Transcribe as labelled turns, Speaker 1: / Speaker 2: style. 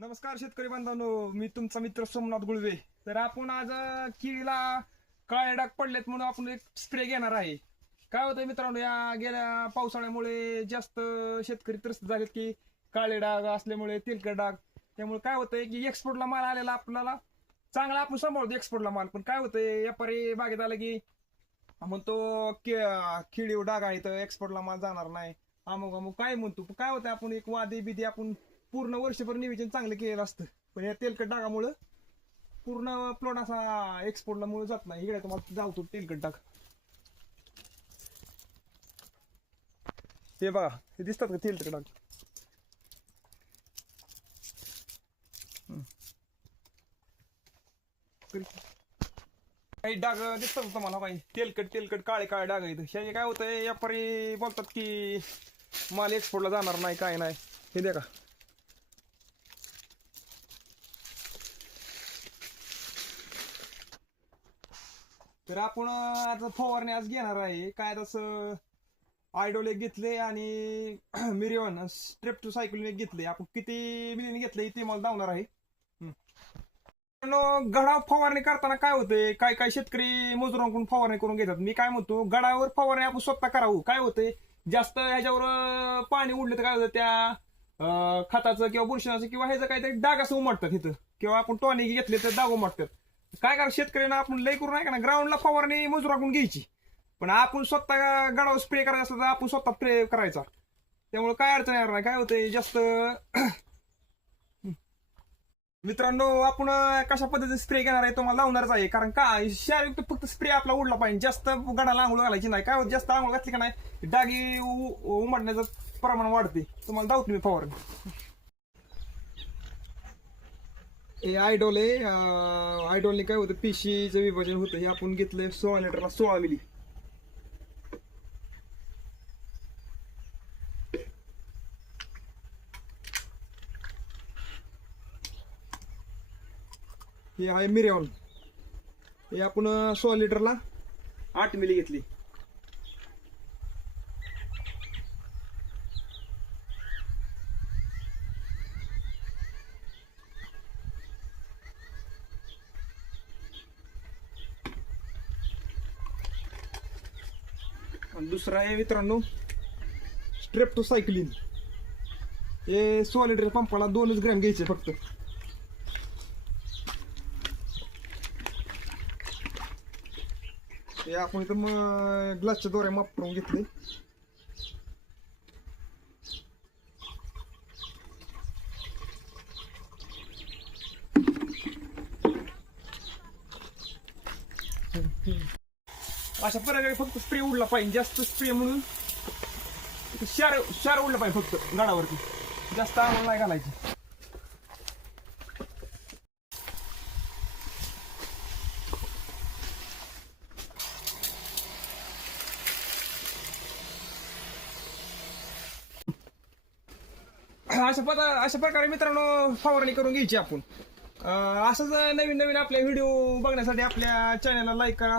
Speaker 1: नमस्कार शेतकरी बांधवांनो मी तुमचा मित्र सोमनाथ गुळवे. तर आपण आज किडीला काळे डाग पडलेत म्हणून आपण एक स्प्रे घेणार आहे. काय होतंय मित्रांनो या गेल्या पावसाळ्यामुळे जास्त शेतकरी त्रस्त झालेत की काळे डाग असल्यामुळे तेलकट डाग. त्यामुळे काय होतंय की एक्सपोर्टला माल आलेला आपल्याला. चांगला आपण सांभाळतो एक्सपोर्टला माल. पण काय होतंय व्यापारी बागेत आलं की म्हणतो किडीव डाग आहे तर एक्सपोर्टला माल जाणार नाही. अमुक अमुक काय म्हणतो. काय होतं आपण एक वादी बिदी आपण पूर्ण वर्षभर नियोजन चांगलं केलेलं असतं. पण या तेलकट डागामुळं पूर्ण प्लॉट असा एक्सपोर्टला मुळे जात नाही. इकडे तुम्हाला जावतो तेलकट डाग. हे बघा हे दिसतात का तेलकट डाग? काही डाग दिसतात का तुम्हाला काही तेलकट तेलकट काळे काळे डाग आहेत. हे काय होतंय व्यापारी बोलतात की माल एक्सपोर्टला जाणार नाही काय नाही. हे द्या का तर आपण आता फवारणी आज घेणार आहे. काय तसं आयडोल एक घेतले आणि मिरिओन स्ट्रेप टू सायकल एक घेतले. आपण किती मिलीने घेतले ते मला धावणार आहे. गडाव गडावर फवारणी करताना काय होते काय काय शेतकरी मजुरांकडून फवारणी करून घेतात? मी काय म्हणतो गडावर फवारणी आपण स्वतः करावं. काय होते जास्त ह्याच्यावर पाणी उडलं तर काय होतं त्या खताचं किंवा बुरशीनाचं किंवा ह्याचं काहीतरी डाग असं उमटतात इथं. किंवा आपण टॉनिक घेतले तर डाग उमटतात. काय करा शेतकऱ्यांना आपण लय करू नाही का ना ग्राउंडला फवारणी मजुराकडून घ्यायची. पण आपण स्वतः गडावर स्प्रे करायचा असला तर आपण स्वतः स्प्रे करायचा. त्यामुळे काय अडचण येणार नाही. काय होतंय जास्त मित्रांनो आपण कशा पद्धतीने स्प्रे घेणार आहे तुम्हाला लावणारच आहे. कारण का शारीरिक फक्त स्प्रे आपला उडला पाहिजे. जास्त गडाला आंघोळ घालायची नाही. काय होत जास्त आंघोळ घातली का नाही डागी उ- प्रमाण वाढते. तुम्हाला दावतो मी फवारणी. हे आयडॉल आहे. आयडॉलने काय होतं पेशीचं विभाजन होतं. हे आपण घेतलंय सोळा लिटरला सोळा मिली. हे आहे मिरेऑन हे आपण सोळा लिटरला आठ मिली घेतली. आणि दुसरा आहे मित्रांनो स्ट्रेप्टो टू सायकलिन हे सोळा लिटर पंपाला दोनच ग्रॅम घ्यायचे फक्त. हे आपण इथं मग ग्लासच्या द्वारे माप करून घेतले. अशा प्रकारे फक्त स्प्रे उडला पाहिजे जास्त स्प्रे म्हणून. शार शार उडलं पाहिजे फक्त गडावरती. जास्त आम्हाला नाही घालायची. अशा पदा अशा प्रकारे मित्रांनो फवारणी करून घ्यायची आपण. असंच नवीन नवीन आपल्या व्हिडिओ बघण्यासाठी आपल्या चॅनलला लाईक करा.